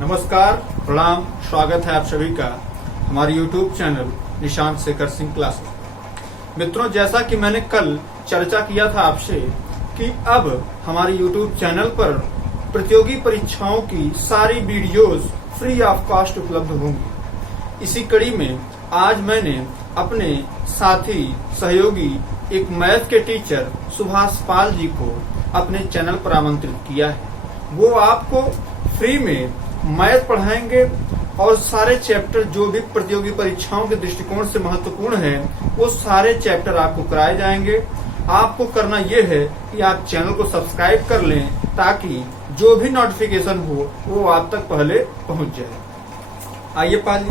नमस्कार, प्रणाम, स्वागत है आप सभी का हमारे YouTube channel Nishant Shekhar Singh classes. मित्रों, जैसा कि मैंने कल चर्चा किया था आपसे कि अब हमारे YouTube चैनल पर प्रतियोगी परीक्षाओं की सारी वीडियोस फ्री ऑफ कॉस्ट उपलब्ध होंगी। इसी कड़ी में आज मैंने अपने साथी सहयोगी एक मैथ के टीचर सुभाष पाल जी को अपने चैनल पर आमंत्रित किया है। वो आपको फ्री में मैथ पढ़ाएंगे और सारे चैप्टर जो भी प्रतियोगी परीक्षाओं के दृष्टिकोण से महत्वपूर्ण है वो सारे चैप्टर आपको कराए जाएंगे। आपको करना ये है कि आप चैनल को सब्सक्राइब कर लें ताकि जो भी नोटिफिकेशन हो वो आप तक पहले पहुंच जाए। आइए पाल जी।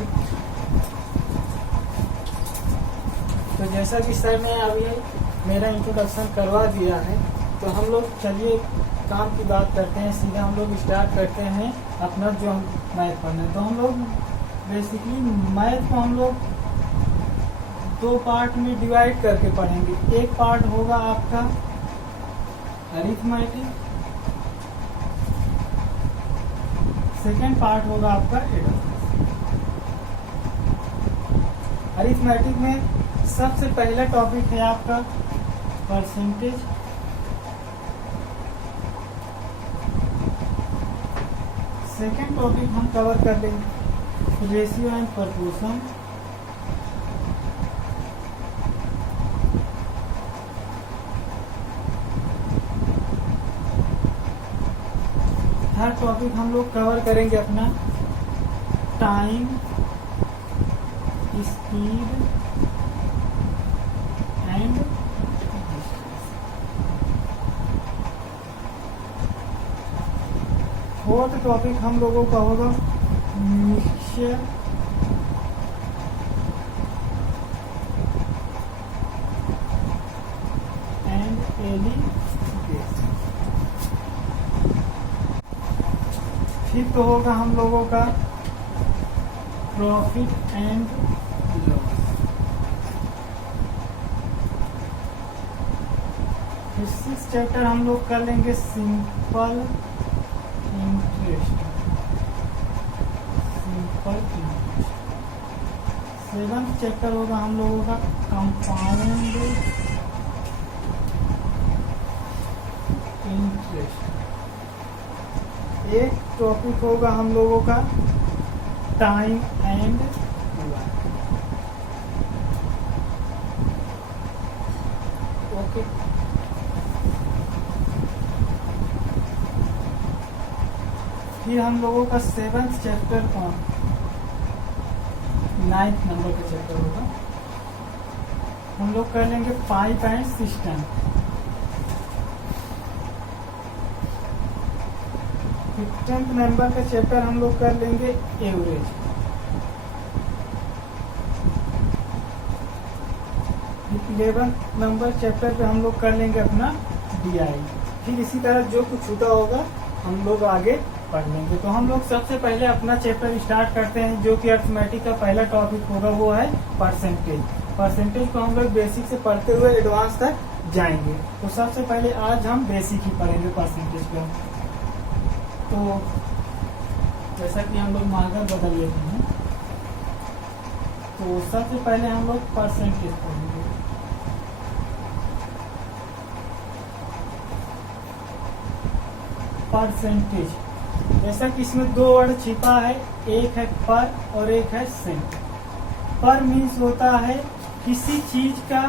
तो जैसा कि सर ने अभी मेरा इंट्रोडक्शन करवा दिया है, तो हम लोग चलिए काम की बात करते हैं। सीधा हम लोग स्टार्ट करते हैं अपना जो हम मैथ पढ़ना है। तो हम लोग बेसिकली मैथ को हम लोग दो पार्ट में डिवाइड करके पढ़ेंगे। एक पार्ट होगा आपका अरिथमेटिक, सेकेंड पार्ट होगा आपका एडिशन। अरिथमेटिक में सबसे पहला टॉपिक है आपका परसेंटेज। सेकेंड टॉपिक हम कवर कर लेंगे ratio and proportion. Third topic हम लोग कवर करेंगे अपना time, speed and fourth topic हम लोगों का होगा मिक्सचर एंड एलिगेशन। फिफ्थ होगा हम लोगों का profit and loss. Sixth chapter हम लोग कर लेंगे सिंपल इंटरेस्ट। सेवंथ चैप्टर होगा हम लोगों का कंपाउंड इंटरेस्ट। एक टॉपिक होगा हम लोगों का टाइम एंड वर्क। ओके, फिर हम लोगों का सेवंथ चैप्टर का 9th नंबर का चैप्टर होगा। हम लोग कर लेंगे pipe and system. 15th number का चैप्टर हम लोग कर लेंगे एवरेज। 11th नंबर चैप्टर पे हम लोग कर लेंगे अपना डीआई। फिर इसी तरह जो कुछ छूटा होगा हम लोग आगे पढ़ लेंगे। तो हम लोग सबसे पहले अपना चैप्टर स्टार्ट करते हैं जो कि अरिथमेटिक का पहला टॉपिक होगा, वो है परसेंटेज। परसेंटेज को हम लोग बेसिक से पढ़ते हुए एडवांस तक जाएंगे। तो सबसे पहले आज हम बेसिक ही पढ़ेंगे परसेंटेज का। तो जैसा कि हम लोग मार्कर बदल लेते हैं, तो सबसे पहले हम लोग परसेंटेज पढ़ेंगे। परसेंटेज, जैसा कि इसमें दो वर्ड छिपा है, एक है पर और एक है सेंट। पर मीन्स होता है किसी चीज का,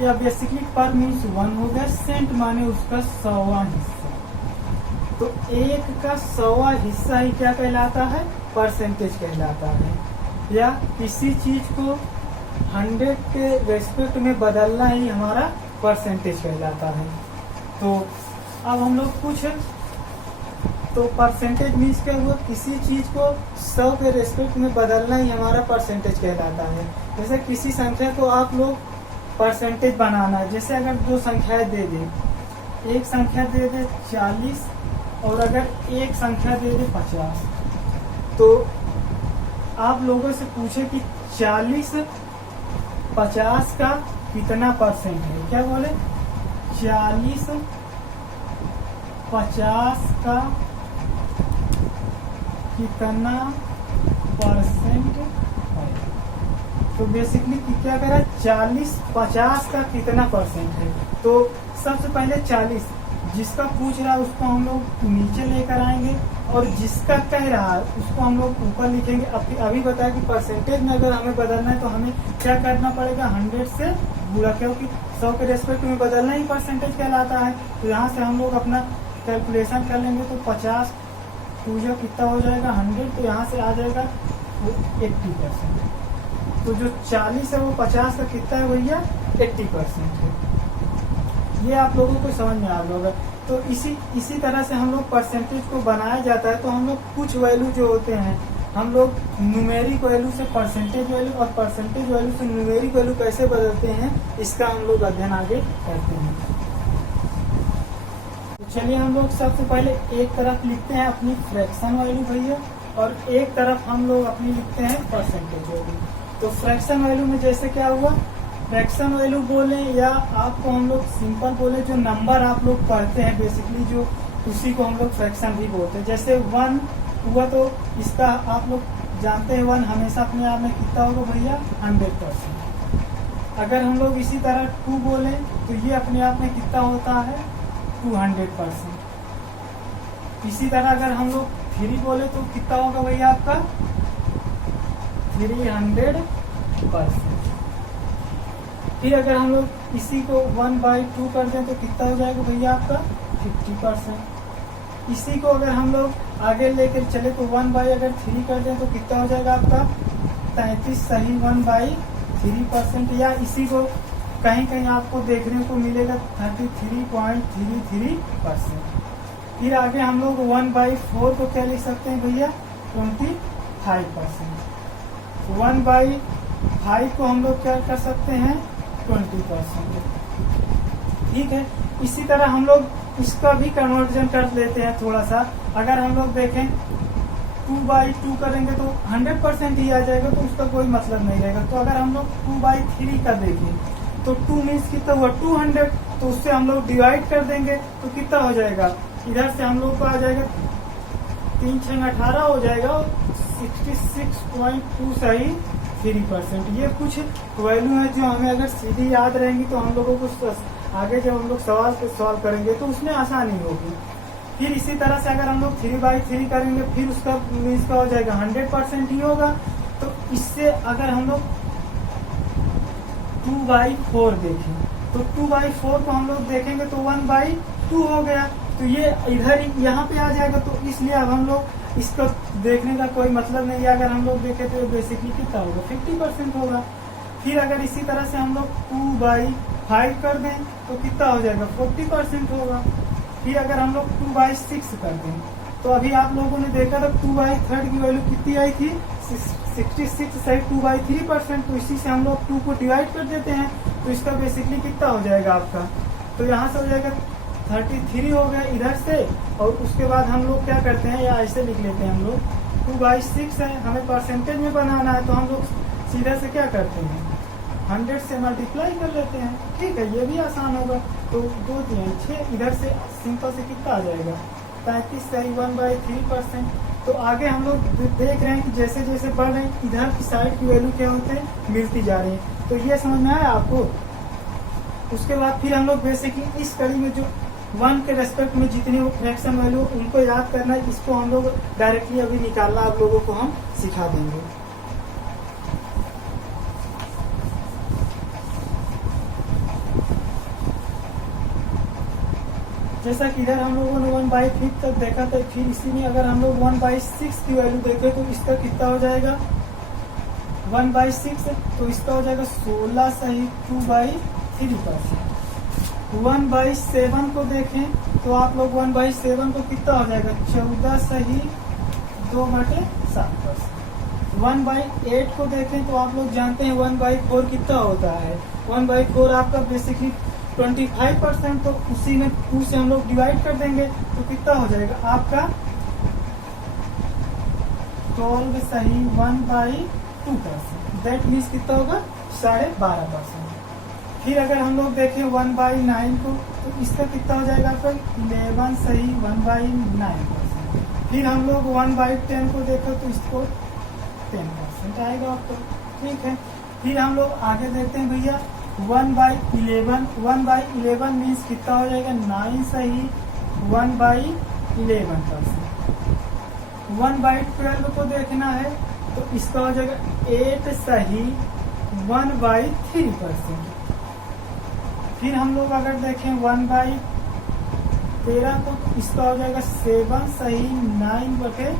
या बेसिकली पर मीन्स 1 हो गया, सेंट माने उसका 100वां हिस्सा। तो एक का 100वां हिस्सा ही क्या कहलाता है? परसेंटेज कहलाता है। या किसी चीज को 100 के रेस्पेक्ट में बदलना ही हमारा परसेंटेज कहलाता है। तो अब हम लोग कुछ, तो परसेंटेज मीन्स क्या हुआ? किसी चीज को 100 के रेस्पेक्ट में बदलना ही हमारा परसेंटेज कहलाता है। जैसे किसी संख्या को आप लोग परसेंटेज बनाना है, जैसे अगर दो संख्याएं दे दें, एक संख्या दे दे 40 और अगर एक संख्या दे दे 50, तो आप लोगों से पूछे कि 40 50 का कितना परसेंट है? क्या बोले? 40 50 का कितना परसेंट है। तो बेसिकली क्या करा 40-50 का कितना परसेंट है। तो सबसे पहले 40 जिसका पूछ रहा है उसको हम लोग नीचे लेकर आएंगे और जिसका कह रहा है उसको हम लोग ऊपर लिखेंगे। अभी बताया कि परसेंटेज में अगर हमें बदलना है तो हमें क्या करना पड़ेगा 100 से गुणा, क्योंकि 100 के रेस्पेक्ट में बदलना ही परसेंटेज कहलाता है। तो यहाँ से हम लोग अपना कैलकुलेशन कर लेंगे तो 50 पूजा कितना हो जाएगा 100, तो यहाँ से आ जाएगा 80%। तो जो 40 है वो 50 का कितना है भैया 80% है। ये आप लोगों को समझ में आ गया होगा। तो इसी तरह से हम लोग परसेंटेज को बनाया जाता है। तो हम लोग कुछ वैल्यू जो होते हैं हम लोग न्यूमेरिक वैल्यू से परसेंटेज वैल्यू और परसेंटेज वैल्यू से न्यूमेरिक वैल्यू कैसे बदलते हैं इसका हम लोग अध्ययन आगे करते हैं। तो चलिए हम लोग सबसे पहले एक तरफ लिखते हैं अपनी फ्रैक्शन वैल्यू भैया और एक तरफ हम लोग अपनी लिखते हैं परसेंटेज वैल्यू। तो फ्रैक्शन वैल्यू में जैसे क्या हुआ, फ्रैक्शन वैल्यू बोले या आपको हम लोग सिंपल बोले जो नंबर आप लोग पढ़ते हैं बेसिकली जो उसी को हम लोग फ्रैक्शन भी बोलते हैं। जैसे 1 हुआ तो इसका आप लोग जानते हैं 1 हमेशा अपने आप में कितना होगा भैया 100%। अगर हम लोग इसी तरह 2 बोले तो ये अपने आप में कितना होता है 200%। इसी तरह अगर हम लोग 3 बोले तो कितना होगा भैया आपका 300%। फिर अगर हम लोग इसी को 1/2 कर दें तो कितना हो जाएगा भैया आपका 50%। इसी को अगर हम लोग आगे लेकर चले तो 1/3 कर दें तो कितना हो जाएगा आपका 33 सही 1/3%। या इसी को कहीं कहीं आपको देखने को मिलेगा 33.33%। फिर आगे हम लोग 1/4 को क्या लिख सकते हैं भैया 25%। 1/5 को हम लोग क्या कर सकते हैं 20%। ठीक है, इसी तरह हम लोग इसका भी कन्वर्जन कर लेते हैं थोड़ा सा। अगर हम लोग देखें 2/2 करेंगे तो 100% ही आ जाएगा, तो उसका कोई मतलब नहीं रहेगा। तो अगर हम लोग 2/3 का देखें तो 2 मीन्स कितना हुआ 200, तो उससे हम लोग डिवाइड कर देंगे तो कितना हो जाएगा, इधर से हम लोग को आ जाएगा 3×6=18 हो जाएगा 66.2 सही 3%। ये कुछ वैल्यू है जो हमें अगर सीधी याद रहेंगी तो हम लोगों को आगे जब हम लोग सवाल पे सॉल्व करेंगे तो उसमें आसानी होगी। फिर इसी तरह से अगर हम लोग 3/3 करेंगे फिर उसका मीन्स का हो जाएगा 100% ही होगा। तो इससे अगर हम लोग 2/4 देखें तो 2/4 को हम लोग देखेंगे तो 1/2 हो गया, तो ये इधर यहाँ पे आ जाएगा। तो इसलिए अब हम लोग इसको देखने का कोई मतलब नहीं है। अगर हम लोग देखें तो बेसिकली कितना होगा 50% होगा। फिर अगर इसी तरह से हम लोग 2/5 कर दें तो कितना हो जाएगा 40% होगा। फिर अगर हम लोग 2/6 कर दें तो अभी आप लोगों ने देखा था 2/3 की वैल्यू कितनी आई थी 66 सही 2/3%। तो इसी से हम लोग 2 को डिवाइड कर देते हैं तो इसका बेसिकली कितना हो जाएगा आपका, तो यहाँ से हो जाएगा 33 हो गया इधर से। और उसके बाद हम लोग क्या करते हैं या ऐसे लिख लेते हैं हम लोग 2/6 है, हमें परसेंटेज में बनाना है तो हम लोग सीधा से क्या करते हैं 100 से मल्टीप्लाई कर लेते हैं। ठीक है, ये भी आसान होगा। तो 2 3 6 इधर से सिंपल से कितना आ जाएगा 35 सही 1/3%। तो आगे हम लोग देख रहे हैं कि जैसे जैसे बढ़ रहे हैं इधर की साइड की वैल्यू क्या होते हैं मिलती जा रही है। तो ये समझ में आया आपको। उसके बाद फिर हम लोग बेसिकली इस कड़ी में जो 1 के रेस्पेक्ट में जितनी वो फ्रैक्शन वैल्यू उनको याद करना है, इसको हम लोग डायरेक्टली अभी निकालना आप लोगों को हम सिखा देंगे। जैसा कि इधर हम लोगों ने 1/5 तक देखा था, फिर इसी में अगर हम लोग 1/6 की वैल्यू देखें तो इसका कितना हो जाएगा 1/6 तो इसका हो जाएगा 16 सही 2/3%। 1/7 को देखें तो आप लोग 1/7 को कितना हो जाएगा 14 सही 2/7%। 1/8 को देखें तो आप लोग जानते हैं 1/4 कितना होता है 1/4 आपका बेसिकली 25%। तो उसी में 2 से हम लोग डिवाइड कर देंगे तो कितना हो जाएगा आपका 12 सही 1/2%। दैट मीन्स कितना होगा 12.5%। फिर अगर हम लोग देखें 1/9 को तो इसका कितना हो जाएगा आपका 11 सही 1/9%। फिर हम लोग 1/10 को देखो तो इसको 10% आएगा आपको, ठीक है। फिर हम लोग आगे देखते हैं भैया 1/11, 1/11 मीन्स कितना हो जाएगा 9 सही 1/11%। 1/12 को देखना है तो इसका हो जाएगा 8 सही 1/3%। फिर हम लोग अगर देखें 1/13 को तो इसका हो जाएगा 7 सही 9/3%।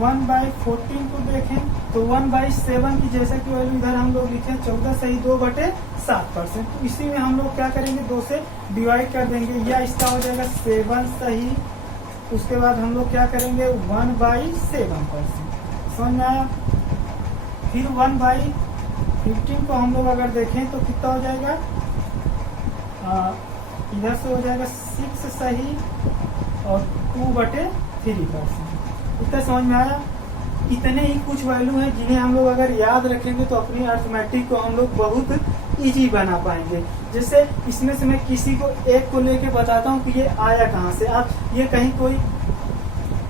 1/14 को देखें तो 1/7 की जैसा कि वैल्यू इधर हम लोग लिखे 14 सही 2/7%। तो इसी में हम लोग क्या करेंगे 2 से डिवाइड कर देंगे, या इसका हो जाएगा 7 सही, उसके बाद हम लोग क्या करेंगे 1/7%। समझ में आया। फिर 1/15 को हम लोग अगर देखें तो कितना हो जाएगा, इधर से हो जाएगा 6 सही और 2/3%। इतना समझ में आया। इतने ही कुछ वैल्यू हैं जिन्हें हम लोग अगर याद रखेंगे तो अपनी अर्थमेटिक को हम लोग बहुत इजी बना पाएंगे। जैसे इसमें से मैं किसी को एक को लेके बताता हूँ कि ये आया कहाँ से, आप ये कहीं कोई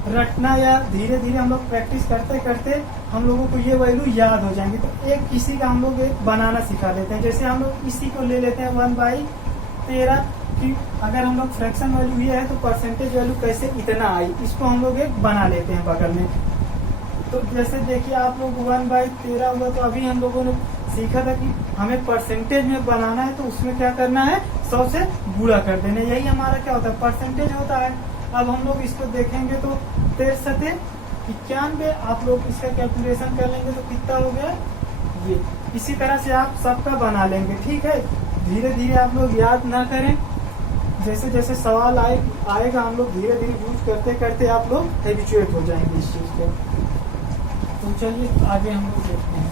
रटना या धीरे धीरे हम लोग प्रैक्टिस करते करते हम लोगों को ये वैल्यू याद हो जाएंगे। तो एक किसी का हम लोग एक बनाना सिखा देते हैं। जैसे हम लोग इसी को ले लेते हैं 1/13 की अगर हम लोग फ्रैक्शन वैल्यू ये है तो परसेंटेज वैल्यू कैसे इतना आई, इसको हम लोग एक बना लेते हैं बगल में। तो जैसे देखिए आप लोग 1/13 हुआ तो अभी हम लोगों ने सीखा था कि हमें परसेंटेज में बनाना है तो उसमें क्या करना है 100 से गुणा कर देना, यही हमारा क्या होता है परसेंटेज होता है। अब हम लोग इसको देखेंगे तो 13×91 आप लोग इसका कैलकुलेशन कर लेंगे तो कितना हो गया ये। इसी तरह से आप सबका बना लेंगे, ठीक है। धीरे धीरे आप लोग याद ना करें, जैसे जैसे सवाल आएगा हम लोग धीरे धीरे यूज करते करते आप लोग हैबिचुएट हो जाएंगे इस चीज को। तो चलिए आगे हम लोग देखते हैं।